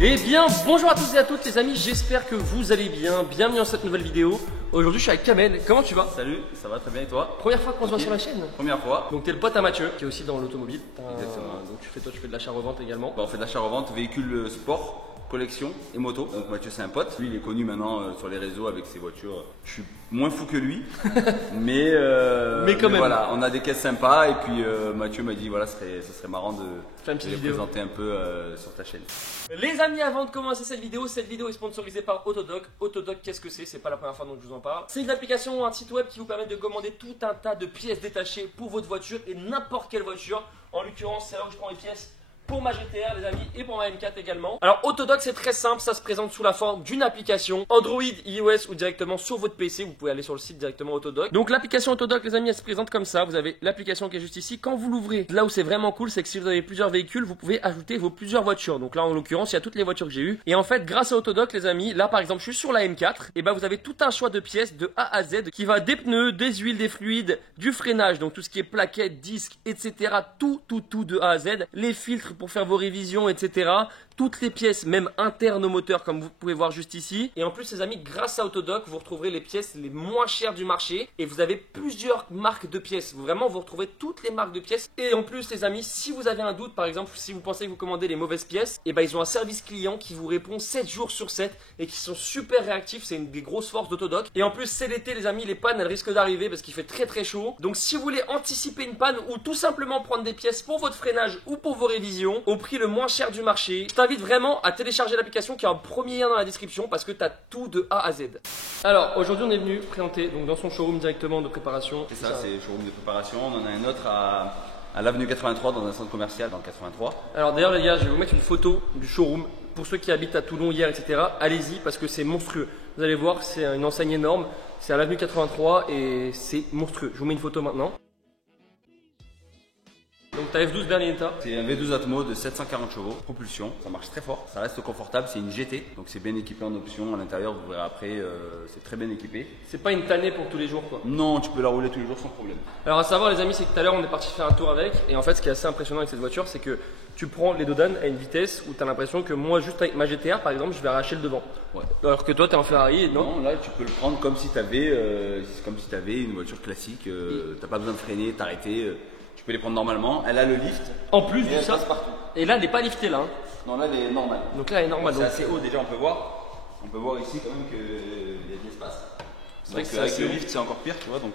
Eh bien, bonjour à tous et à toutes les amis, j'espère que vous allez bien. Bienvenue dans cette nouvelle vidéo. Aujourd'hui, je suis avec Kamel. Comment tu vas? Salut, ça va très bien et toi? Première fois qu'on se voit sur la chaîne? Première fois. Donc, t'es le pote à Mathieu, qui est aussi dans l'automobile. Exactement. Donc, tu fais de l'achat-revente également. On fait de l'achat-revente, véhicules sport, collection et moto. Donc Mathieu c'est un pote. Lui il est connu maintenant sur les réseaux avec ses voitures. Je suis moins fou que lui, mais quand même. Voilà, on a des caisses sympas et puis Mathieu m'a dit voilà, ce serait marrant de les présenter un peu sur ta chaîne. Les amis, avant de commencer cette vidéo est sponsorisée par Autodoc. Autodoc, qu'est-ce que c'est? C'est pas la première fois donc je vous en parle. C'est une application, un site web qui vous permet de commander tout un tas de pièces détachées pour votre voiture et n'importe quelle voiture. En l'occurrence, c'est là où je prends les pièces pour ma GTR les amis et pour ma M4 également. Alors Autodoc c'est très simple, ça se présente sous la forme d'une application Android, iOS ou directement sur votre PC. Vous pouvez aller sur le site directement Autodoc. Donc l'application Autodoc les amis elle se présente comme ça. Vous avez l'application qui est juste ici. Quand vous l'ouvrez, là où c'est vraiment cool c'est que si vous avez plusieurs véhicules vous pouvez ajouter plusieurs voitures. Donc là en l'occurrence il y a toutes les voitures que j'ai eues. Et en fait grâce à Autodoc les amis, là par exemple je suis sur la M4. Et ben vous avez tout un choix de pièces de A à Z qui va des pneus, des huiles, des fluides, du freinage. Donc tout ce qui est plaquettes, disques, etc. Tout de A à Z. Les filtres pour faire vos révisions, etc. Toutes les pièces, même internes au moteur, comme vous pouvez voir juste ici. Et en plus, les amis, grâce à Autodoc, vous retrouverez les pièces les moins chères du marché. Et vous avez plusieurs marques de pièces. Vraiment, vous retrouvez toutes les marques de pièces. Et en plus, les amis, si vous avez un doute, par exemple, si vous pensez que vous commandez les mauvaises pièces, et ben ils ont un service client qui vous répond 7 jours sur 7 et qui sont super réactifs. C'est une des grosses forces d'Autodoc. Et en plus, c'est l'été, les amis, les pannes, elles risquent d'arriver parce qu'il fait très chaud. Donc, si vous voulez anticiper une panne ou tout simplement prendre des pièces pour votre freinage ou pour vos révisions, au prix le moins cher du marché, je t'invite vraiment à télécharger l'application qui est en premier lien dans la description parce que tu as tout de A à Z. Alors aujourd'hui on est venu présenter donc dans son showroom directement de préparation. C'est ça, c'est le showroom de préparation. On en a un autre à l'avenue 83 dans un centre commercial dans le 83. Alors d'ailleurs les gars, je vais vous mettre une photo du showroom pour ceux qui habitent à Toulon hier, etc. Allez-y parce que c'est monstrueux. Vous allez voir, c'est une enseigne énorme. C'est à l'avenue 83 et c'est monstrueux. Je vous mets une photo maintenant. Donc ta F12 dernier état. C'est un V12 Atmo de 740 chevaux, propulsion, ça marche très fort, ça reste confortable, c'est une GT, donc c'est bien équipé en option à l'intérieur, vous verrez après, c'est très bien équipé. C'est pas une tannée pour tous les jours quoi. Non, tu peux la rouler tous les jours sans problème. Alors à savoir les amis, c'est que tout à l'heure on est parti faire un tour avec et en fait ce qui est assez impressionnant avec cette voiture c'est que tu prends les dodanes à une vitesse où tu as l'impression que moi juste avec ma GTR par exemple je vais arracher le devant. Ouais. Alors que toi tu es en Ferrari non? Non, là tu peux le prendre comme si tu avais, une voiture classique, t'as pas besoin de freiner, t'arrêter. Tu peux les prendre normalement, elle a le lift. En plus de ça, et là elle n'est pas liftée là. Hein. Non, là elle est normale. Donc là elle est normale. C'est assez haut déjà, on peut voir ici quand même qu'il y a de l'espace. C'est vrai qu'avec le lift c'est encore pire, tu vois, donc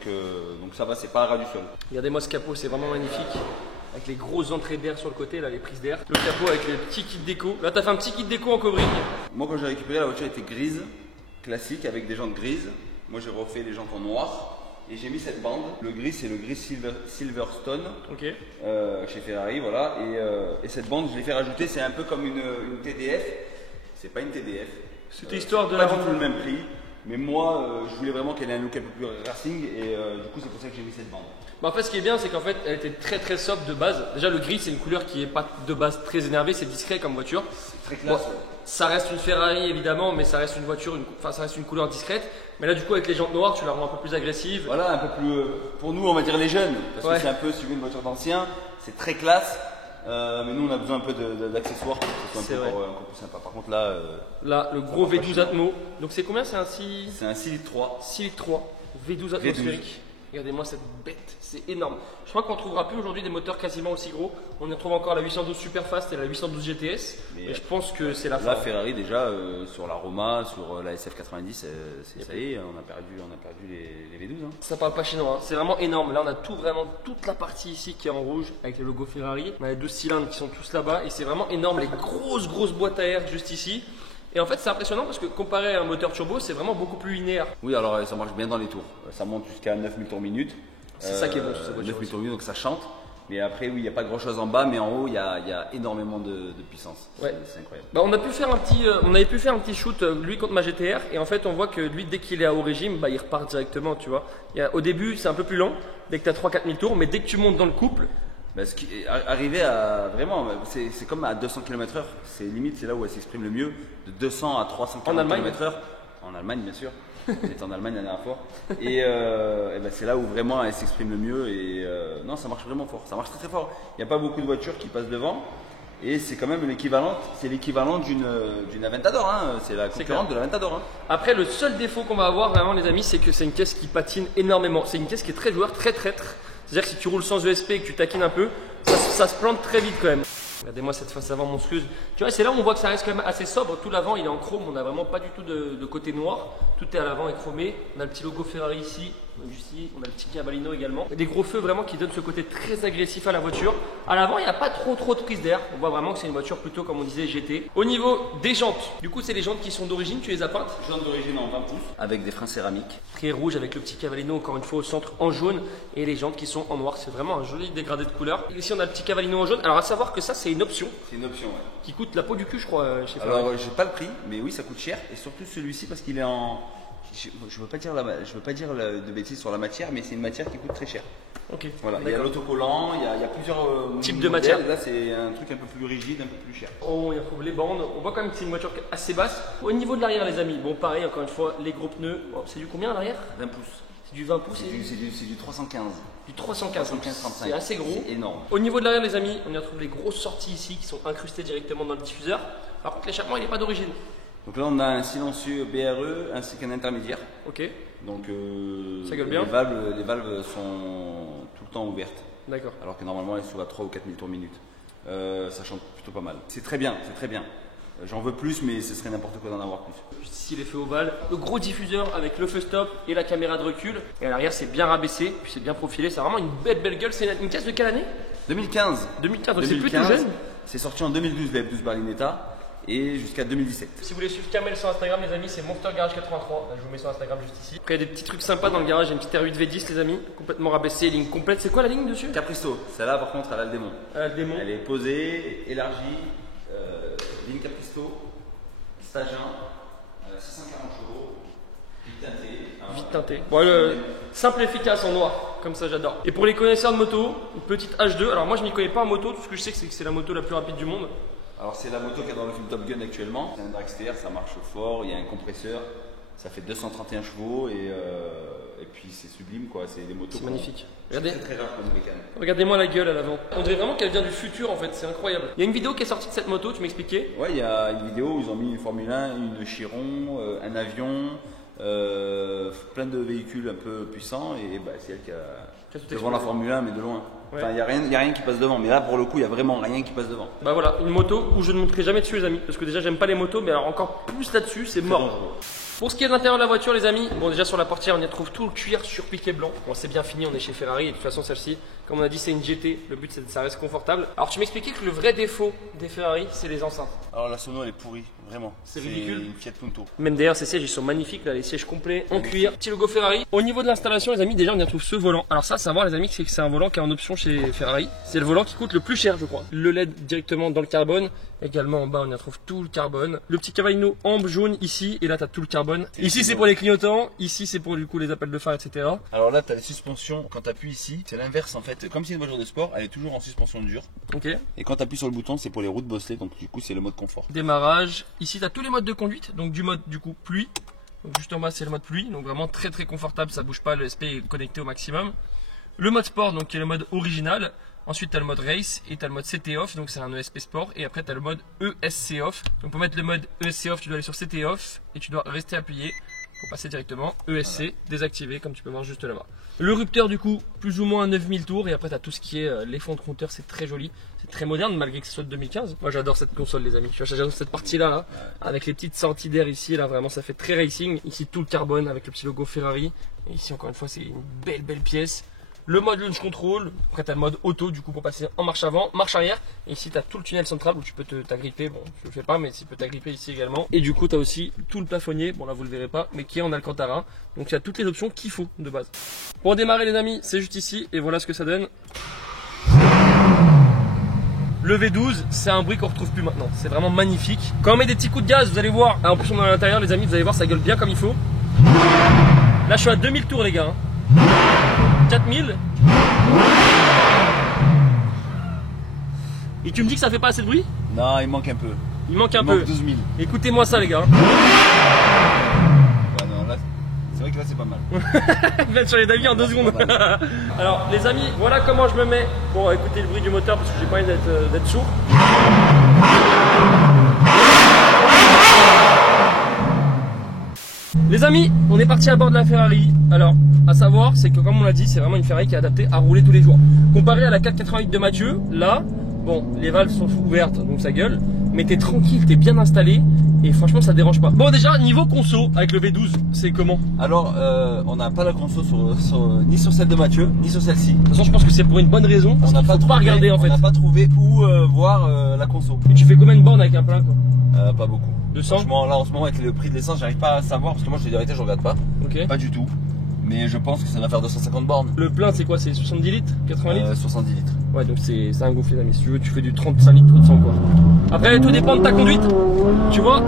ça va, c'est pas à ras du sol. Regardez-moi ce capot, c'est vraiment magnifique. Avec les grosses entrées d'air sur le côté, là les prises d'air. Le capot avec le petit kit déco. Là t'as fait un petit kit déco en covering. Moi quand j'ai récupéré la voiture était grise, classique avec des jantes grises. Moi j'ai refait les jantes en noir. Et j'ai mis cette bande, le gris c'est le gris Silverstone chez Ferrari, voilà. Et cette bande je l'ai fait rajouter, c'est un peu comme une TDF, c'est pas une TDF. C'était histoire de la rendre du tout le même prix, mais moi je voulais vraiment qu'elle ait un look un peu plus racing et du coup c'est pour ça que j'ai mis cette bande. Bah en fait ce qui est bien c'est qu'en fait elle était très sobre de base. Déjà le gris c'est une couleur qui est pas de base très énervée, c'est discret comme voiture. C'est très classe. Bon, ça reste une Ferrari évidemment mais ça reste une voiture, ça reste une couleur discrète. Mais là du coup avec les jantes noires tu la rends un peu plus agressive. Voilà, un peu plus pour nous on va dire les jeunes, parce que c'est un peu suivi une voiture d'ancien, c'est très classe. Mais nous on a besoin un peu d'accessoires pour que ce soit encore plus sympa. Par contre là, le gros V12 Atmo. Donc c'est combien? C'est un 6... C'est un 6 litres 3. 6 litres 3, V12 atmosphérique. Regardez-moi cette bête, c'est énorme. Je crois qu'on ne trouvera plus aujourd'hui des moteurs quasiment aussi gros. On y retrouve encore la 812 Superfast et la 812 GTS. Mais je pense que c'est la fin. La Ferrari déjà sur la Roma, sur la SF90, ça y est, on a perdu les V12. Hein. Ça parle pas chinois, hein. C'est vraiment énorme. Là on a vraiment toute la partie ici qui est en rouge avec le logo Ferrari. On a les 12 cylindres qui sont tous là-bas et c'est vraiment énorme. Les grosses boîtes à air juste ici. Et en fait c'est impressionnant parce que comparé à un moteur turbo c'est vraiment beaucoup plus linéaire. Oui alors ça marche bien dans les tours, ça monte jusqu'à 9000 tours minute. C'est ça qui est bon sur cette voiture. 9000 tours minute donc ça chante. Mais après oui il n'y a pas grand chose en bas mais en haut il y a énormément de puissance. Ouais. C'est incroyable. Bah, on avait pu faire un petit shoot lui contre ma GTR et en fait on voit que lui dès qu'il est à haut régime bah, il repart directement tu vois. Au début c'est un peu plus lent dès que tu as 3-4 000 tours mais dès que tu montes dans le couple. Bah, arriver à vraiment, c'est comme à 200 km/h, c'est limite, c'est là où elle s'exprime le mieux, de 200 à 300 km/h, en Allemagne bien sûr, on était en Allemagne la dernière fois, et ben c'est là où vraiment elle s'exprime le mieux, et non ça marche vraiment fort, ça marche très fort, il n'y a pas beaucoup de voitures qui passent devant, Et c'est quand même l'équivalent d'une Aventador, hein. C'est la concurrente de l'Aventador. Hein. Après, le seul défaut qu'on va avoir vraiment les amis, c'est que c'est une caisse qui patine énormément. C'est une caisse qui est très joueur, très traître. C'est-à-dire que si tu roules sans ESP et que tu taquines un peu, ça se plante très vite quand même. Regardez-moi cette face avant monstrueuse. Tu vois, c'est là où on voit que ça reste quand même assez sobre. Tout l'avant, il est en chrome. On n'a vraiment pas du tout de côté noir. Tout est à l'avant et chromé. On a le petit logo Ferrari ici. Juste ici, on a le petit Cavallino également. Des gros feux vraiment qui donnent ce côté très agressif à la voiture. À l'avant, il n'y a pas trop de prise d'air. On voit vraiment que c'est une voiture plutôt, comme on disait, GT. Au niveau des jantes, du coup, c'est les jantes qui sont d'origine. Tu les as peintes? Jantes d'origine en 20 pouces avec des freins céramiques. Très rouge avec le petit Cavallino, encore une fois, au centre en jaune. Et les jantes qui sont en noir. C'est vraiment un joli dégradé de couleur. Et ici, on a le petit Cavallino en jaune. Alors, à savoir que ça, c'est une option. C'est une option, ouais. Qui coûte la peau du cul, je crois, chez Ferrari. Alors, j'ai pas le prix, mais oui, ça coûte cher. Et surtout celui-ci parce qu'il est en. Je veux pas dire de bêtises sur la matière, mais c'est une matière qui coûte très cher. Ok. Voilà, il y a l'autocollant, il y a plusieurs types de matières. Là, c'est un truc un peu plus rigide, un peu plus cher. Oh, il retrouve les bandes. On voit quand même que c'est une voiture assez basse. Au niveau de l'arrière, les amis, bon, pareil, encore une fois, les gros pneus. Oh, c'est du combien à l'arrière? 20 pouces. C'est du 20 pouces. C'est du 315. Du 315. C'est assez gros. C'est énorme. Au niveau de l'arrière, les amis, on y retrouve les grosses sorties ici qui sont incrustées directement dans le diffuseur. Par contre, l'échappement, il n'est pas d'origine. Donc là, on a un silencieux BRE ainsi qu'un intermédiaire. Ok. Donc ça gueule bien. Les valves sont tout le temps ouvertes. D'accord. Alors que normalement, elles sont à 3 ou 4 000 tours minute. Ça chante plutôt pas mal. C'est très bien, c'est très bien. J'en veux plus, mais ce serait n'importe quoi d'en avoir plus. Juste ici, les feux ovales. Le gros diffuseur avec le feu stop et la caméra de recul. Et à l'arrière, c'est bien rabaissé, puis c'est bien profilé. C'est vraiment une belle gueule. C'est une caisse de quelle année? 2015. 2015, donc c'est plutôt jeune. C'est sorti en 2012, la F12 Berlinetta. Et jusqu'à 2017. Si vous voulez suivre Kamel sur Instagram, les amis, c'est Monster Garage 83. Là, je vous mets sur Instagram juste ici. Après, il y a des petits trucs sympas dans le garage. Il y a une petite R8 V10, les amis, complètement rabaissée, ligne complète. C'est quoi la ligne dessus? Capristo. Celle-là, par contre, elle a le démon. Elle a le démon. Elle est posée, élargie. Ligne Capristo, stage 1, 640 chevaux, vite teinté. Vite teinté. Bon, simple et efficace en noir, comme ça j'adore. Et pour les connaisseurs de moto, une petite H2. Alors moi, je m'y connais pas en moto. Tout ce que je sais, c'est que c'est la moto la plus rapide du monde. Alors c'est la moto qui est dans le film Top Gun actuellement. C'est un dragster, ça marche fort, il y a un compresseur, ça fait 231 chevaux et puis c'est sublime quoi. C'est des motos. C'est magnifique. Regardez. C'est très rare comme mécanique. Regardez-moi la gueule à l'avant. On dirait vraiment qu'elle vient du futur en fait, c'est incroyable. Il y a une vidéo qui est sortie de cette moto, tu m'expliquais? Ouais, il y a une vidéo où ils ont mis une Formule 1, une Chiron, un avion, plein de véhicules un peu puissants et bah, c'est elle qui a devant la Formule 1 mais de loin. Ouais. Enfin, il n'y a rien qui passe devant, mais là pour le coup, il n'y a vraiment rien qui passe devant. Bah voilà, une moto où je ne monterai jamais dessus, les amis, parce que déjà j'aime pas les motos, mais alors encore plus là-dessus, c'est mort. Pour ce qui est de l'intérieur de la voiture, les amis, bon, déjà sur la portière, on y retrouve tout le cuir surpiqué blanc. Bon, c'est bien fini, on est chez Ferrari, et de toute façon, celle-ci, comme on a dit, c'est une GT. Le but, c'est que ça reste confortable. Alors, tu m'expliquais que le vrai défaut des Ferrari, c'est les enceintes. Alors, la sono, elle est pourrie, vraiment. C'est ridicule. Une Fiat Punto. Même d'ailleurs, ces sièges, ils sont magnifiques, là, les sièges complets en cuir. Petit logo Ferrari. Au niveau de l'installation, les amis, déjà, on y retrouve ce volant. Alors, ça, savoir, les amis, c'est que c'est un volant qui est en option chez Ferrari. C'est le volant qui coûte le plus cher, je crois. Le LED directement dans le carbone. Également, en bas, on y retrouve tout le carbone. Le petit Cavallino ambre jaune ici, et là, tu as tout le carbone. Ici, c'est pour les clignotants. Ici, c'est pour du coup les appels de phare, etc. Alors là, tu as les suspensions. Quand tu appuies ici, c'est l'inverse en fait. Comme si une voiture de sport, elle est toujours en suspension dure. Ok. Et quand tu appuies sur le bouton, c'est pour les roues de bosselées. Donc du coup, c'est le mode confort. Démarrage. Ici, tu as tous les modes de conduite. Donc du mode du coup pluie. Donc juste en bas, c'est le mode pluie. Donc vraiment très confortable. Ça bouge pas. Le SP est connecté au maximum. Le mode sport, donc qui est le mode original. Ensuite, tu as le mode race et tu as le mode CT off, donc c'est un ESP sport. Et après, tu as le mode ESC off. Donc pour mettre le mode ESC off, tu dois aller sur CT off et tu dois rester appuyé pour passer directement ESC, voilà. Désactivé, comme tu peux voir juste là-bas. Le rupteur, du coup, plus ou moins 9000 tours. Et après, tu as tout ce qui est les fonds de compteur, c'est très joli. C'est très moderne, malgré que ce soit de 2015. Moi, j'adore cette console, les amis. J'adore cette partie-là, là, avec les petites sorties d'air ici. Là, vraiment, ça fait très racing. Ici, tout le carbone avec le petit logo Ferrari. Et ici, encore une fois, c'est une belle pièce. Le mode launch control, après tu as le mode auto du coup pour passer en marche avant, marche arrière. Et ici tu as tout le tunnel central où tu peux t'agripper, bon je le fais pas mais tu peux t'agripper ici également. Et du coup tu as aussi tout le plafonnier, bon là vous le verrez pas, mais qui est en Alcantara. Donc il y a toutes les options qu'il faut de base. Pour démarrer les amis, c'est juste ici et voilà ce que ça donne. Le V12, c'est un bruit qu'on retrouve plus maintenant, c'est vraiment magnifique. Quand on met des petits coups de gaz, vous allez voir, en plus on est à l'intérieur les amis, vous allez voir ça gueule bien comme il faut. Là je suis à 2000 tours les gars. 4000. Et tu me dis que ça fait pas assez de bruit? Non, il manque un peu. Il manque 12 000. Écoutez-moi ça les gars. Ouais, non, là, C'est vrai que là c'est pas mal. Il va être sur les avis en 2 secondes. Alors les amis, voilà comment je me mets pour écouter le bruit du moteur parce que j'ai pas envie d'être sourd. Les amis, on est parti à bord de la Ferrari. Alors, à savoir, c'est que comme on l'a dit, c'est vraiment une Ferrari qui est adaptée à rouler tous les jours. Comparé à la 488 de Mathieu, là, bon, les valves sont ouvertes, donc ça gueule. Mais t'es tranquille, t'es bien installé et franchement ça dérange pas. Bon déjà niveau conso avec le V12 c'est comment? Alors on n'a pas la conso ni sur celle de Mathieu ni sur celle-ci. De toute façon je pense que c'est pour une bonne raison. On n'a pas regardé en fait. On n'a pas trouvé où voir la conso. Et tu fais combien de bornes avec un plein quoi? Pas beaucoup. 200? Franchement là en ce moment avec le prix de l'essence j'arrive pas à savoir parce que moi je te dis la vérité je regarde pas. Ok. Pas du tout. Mais je pense que ça va faire 250 bornes. Le plein c'est quoi? C'est 70 litres? 80 litres? 70 litres. Ouais donc c'est un gouffre les amis. Si tu veux tu fais du 35 litres ou de 100 quoi. Après tout dépend de ta conduite. Tu vois?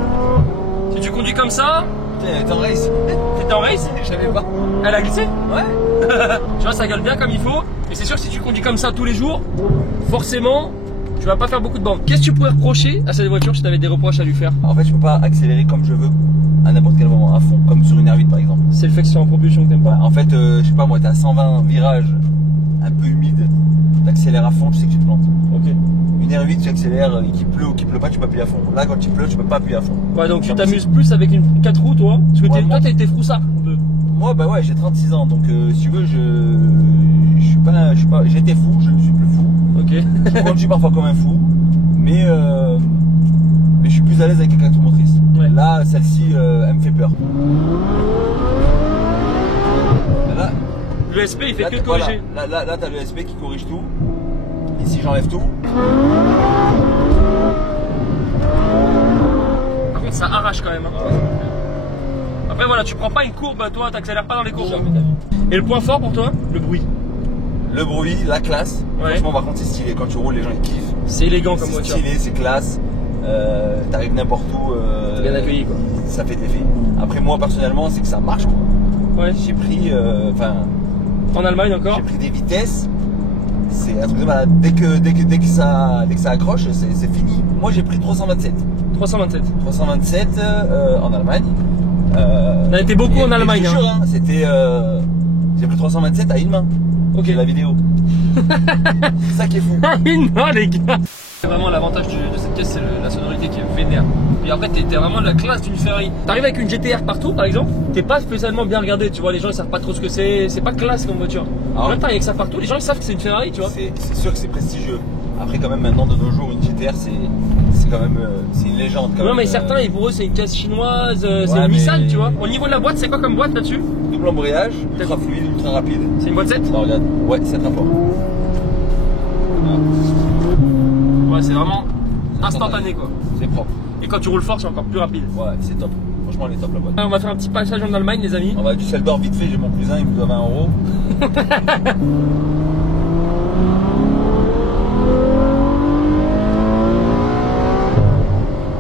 Si tu conduis comme ça. T'es en race. T'étais en race? Je savais pas. Elle a glissé? Ouais. Tu vois ça gueule bien comme il faut. Et c'est sûr que si tu conduis comme ça tous les jours, forcément tu vas pas faire beaucoup de bornes. Qu'est-ce que tu pourrais reprocher à cette voiture si tu avais des reproches à lui faire? En fait je peux pas accélérer comme je veux à n'importe quel moment à fond, comme sur une R8 par exemple. C'est le fait que c'est en propulsion que t'aimes pas. Ouais, en fait je sais pas moi t'es à 120 virages un peu humide, t'accélères à fond, tu sais que tu te plantes. Ok. Une R8 tu accélères, qu'il pleut ou qu'il pleut pas tu peux appuyer à fond. Là quand il pleut tu peux pas appuyer à fond. Ouais donc tu t'amuses plus avec une 4 roues toi? Parce que toi t'es froussard un peu. Moi bah ouais j'ai 36 ans donc si tu veux j'étais fou, je ne suis plus fou. Ok. Je conduis parfois comme un fou, mais je suis plus à l'aise avec les 4 motrices. Ouais. Là celle-ci elle me fait peur. Là, l'ESP il fait que corriger. Voilà. Là t'as l'ESP qui corrige tout. Ici j'enlève tout. Par contre ça arrache quand même. Hein. Ouais. Après voilà, tu prends pas une courbe, toi t'accélères pas dans les courbes. Jamais d'avis. Et le point fort pour toi? Le bruit. Le bruit, la classe. Ouais. Franchement par contre c'est stylé, quand tu roules les gens ils kiffent. C'est élégant comme voiture. C'est stylé, c'est classe. T'arrives n'importe où. Bien accueilli quoi. Ça fait de l'effet. Après moi personnellement c'est que ça marche quoi. Ouais. J'ai pris en Allemagne encore. J'ai pris des vitesses. C'est un truc de malade. Dès que ça accroche, c'est fini. Moi j'ai pris 327. 327. 327 en Allemagne. On a été beaucoup en Allemagne. Hein. C'était. J'ai pris 327 à une main. Ok. La vidéo. C'est ça qui est fou. À une main les gars. Vraiment l'avantage de cette caisse c'est la sonorité qui est vénère. Et après t'es vraiment la classe d'une Ferrari. T'arrives avec une GTR partout par exemple, t'es pas spécialement bien regardé, tu vois, les gens ils savent pas trop ce que c'est pas classe comme voiture. Alors là t'arrives avec ça partout, les gens ils savent que c'est une Ferrari tu vois. C'est sûr que c'est prestigieux. Après quand même maintenant de nos jours une GTR c'est quand même c'est une légende quand même. Non mais certains et pour eux c'est une caisse chinoise, c'est une Nissan tu vois. Au niveau de la boîte c'est quoi comme boîte là-dessus? Double embrayage, ultra fluide, ultra rapide. C'est une boîte 7? Non regarde, ouais 7 rapports. Ouais c'est vraiment instantané quoi. C'est propre. Et quand tu roules fort c'est encore plus rapide. Ouais c'est top. Franchement elle est top la boîte. On va faire un petit passage en Allemagne les amis. On va à Düsseldorf vite fait, j'ai mon cousin, il me doit 20 euros.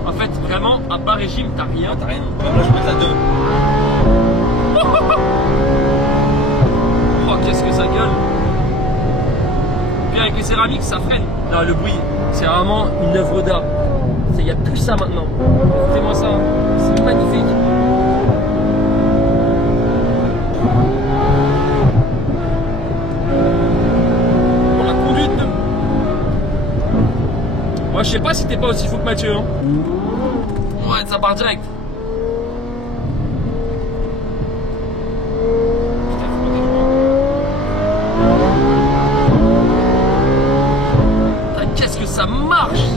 En fait vraiment à bas régime t'as rien. T'as rien. Même là je peux mettre à 2. Oh qu'est-ce que ça gueule. Puis avec les céramiques ça freine. Non le bruit c'est vraiment une œuvre d'art. Il n'y a plus ça maintenant. Écoutez-moi ça, c'est magnifique. Pour la conduite. Moi je sais pas si t'es pas aussi fou que Mathieu. Hein. Ouais ça part direct. Qu'est-ce que ça marche!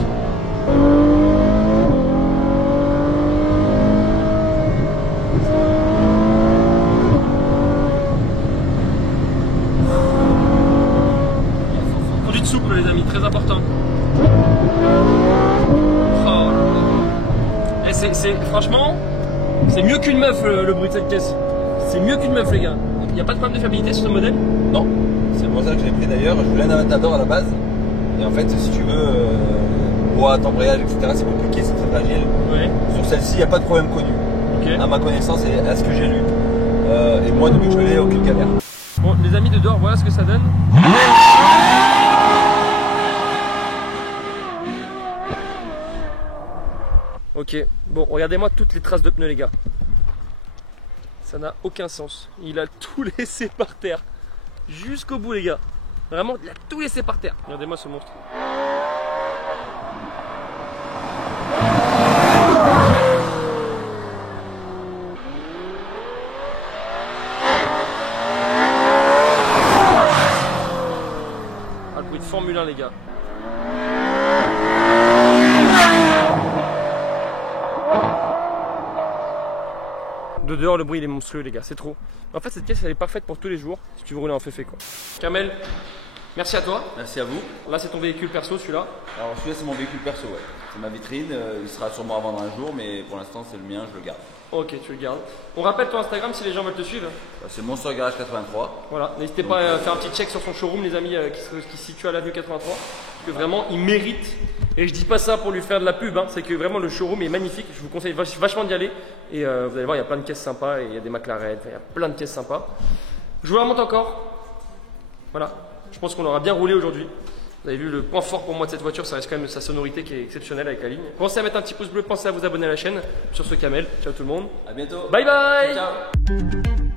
Conduite souple les amis, très important. Oh. Et franchement, c'est mieux qu'une meuf le bruit de cette caisse. C'est mieux qu'une meuf les gars. Il n'y a pas de problème de fiabilité sur ce modèle? Non, c'est pour ça que je l'ai pris d'ailleurs. Je voulais un Aventador à la base. Et en fait, si tu veux, boîte, embrayage, etc., c'est compliqué, c'est très fragile. Ouais. Sur celle-ci, il n'y a pas de problème connu. Okay. À ma connaissance et à ce que j'ai lu. Et moi, depuis que je l'ai, aucune galère. Bon, les amis de dehors, voilà ce que ça donne. Ok, bon, regardez-moi toutes les traces de pneus, les gars. Ça n'a aucun sens. Il a tout laissé par terre. Jusqu'au bout les gars. Vraiment, il a tout laissé par terre. Regardez-moi ce monstre. Ah, le bruit de Formule 1 les gars. De dehors, le bruit il est monstrueux les gars, c'est trop. En fait cette pièce elle est parfaite pour tous les jours si tu veux rouler en féfé quoi. Kamel, merci à toi. Merci à vous. Là c'est ton véhicule perso celui-là. Alors celui-là c'est mon véhicule perso, ouais. C'est ma vitrine, il sera sûrement à vendre un jour, mais pour l'instant c'est le mien, je le garde. Ok, tu le gardes. On rappelle ton Instagram si les gens veulent te suivre. C'est Monster Garage 83. Voilà, n'hésitez pas à faire un petit check sur son showroom les amis qui se situe à l'avenue 83. Parce que vraiment il mérite. Et je dis pas ça pour lui faire de la pub, hein. C'est que vraiment le showroom est magnifique. Je vous conseille vachement d'y aller. Et vous allez voir, il y a plein de caisses sympas et il y a des McLaren, il y a plein de caisses sympas. Je vous la remonte encore. Voilà, je pense qu'on aura bien roulé aujourd'hui. Vous avez vu le point fort pour moi de cette voiture, ça reste quand même sa sonorité qui est exceptionnelle avec la ligne. Pensez à mettre un petit pouce bleu, pensez à vous abonner à la chaîne. Sur ce Kamel, ciao tout le monde. A bientôt. Bye bye. Ciao.